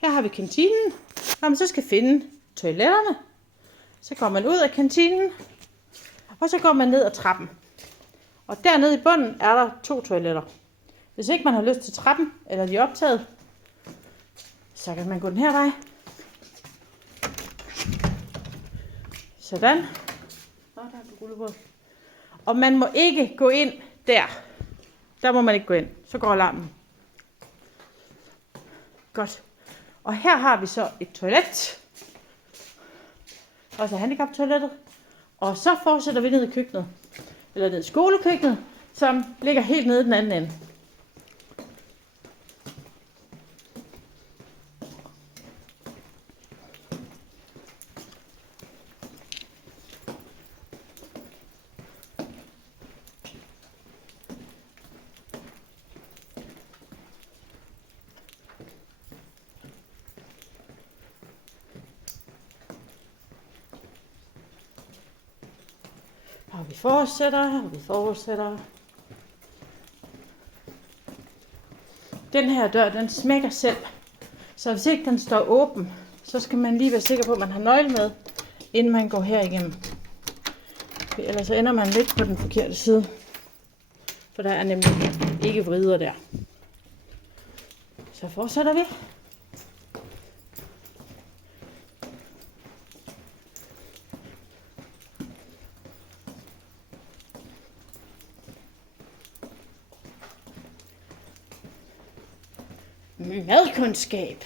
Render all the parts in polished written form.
Her har vi kantinen. Når man så skal finde toiletterne, så går man ud af kantinen, og så går man ned ad trappen. Og dernede i bunden er der 2 toiletter. Hvis ikke man har lyst til trappen, eller de er optaget, så kan man gå den her vej. Sådan. Der er rullebordet. Og man må ikke gå ind der. Der må man ikke gå ind. Så går alarmen. Godt. Og her har vi så et toilet. Også handicaptoilettet. Og så fortsætter vi ned i køkkenet. Eller ned i skolekøkkenet, som ligger helt nede i den anden ende. Og vi fortsætter. Den her dør, den smækker selv. Så hvis ikke den står åben, så skal man lige være sikker på, at man har nøgle med, inden man går her igennem. Ellers så ender man lidt på den forkerte side. For der er nemlig ikke vrider der. Så fortsætter vi. Madkundskab.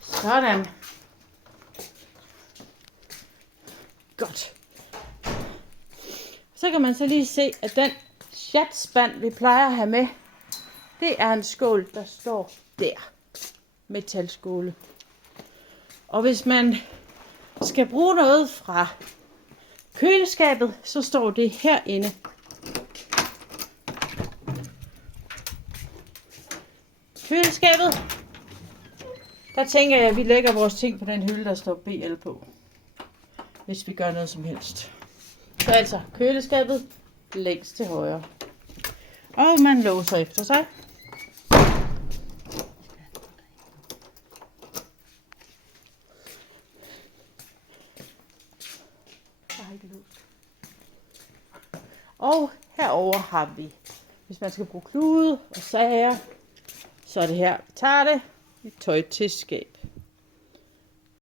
Sådan. Godt. Så kan man så lige se, at den chatspand, vi plejer at have med, det er en skål, der står der. Metalskåle. Og hvis man skal bruge noget fra køleskabet, så står det herinde. Køleskabet. Der tænker jeg, at vi lægger vores ting på den hylde, der står BL på. Hvis vi gør noget som helst. Så altså køleskabet længst til højre. Og man låser efter sig. Og herover har vi, hvis man skal bruge klude og sager, så er det her, vi tager det, et tøjtidsskab.